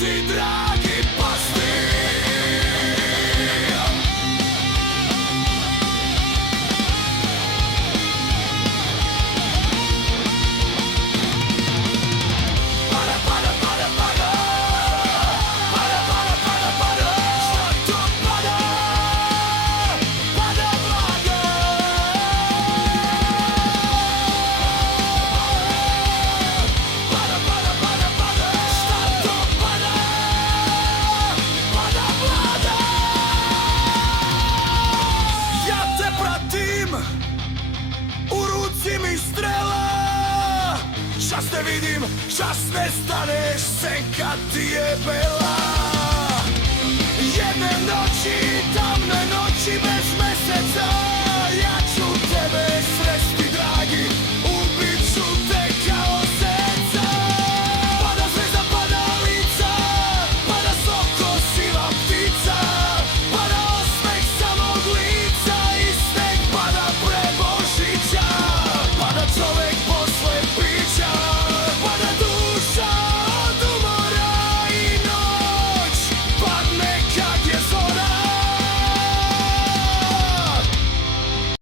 ti dragi pastir. Pada, pada, pada, pada. Pada, pada, pada, pada. Šta to pada? Pada blago. Pada, pada, pada, pada. Šta to pada? Pada blago. Ja te pratim, u ruci mi strela. Čas te vidim, čas ne staneš, senka ti je bela.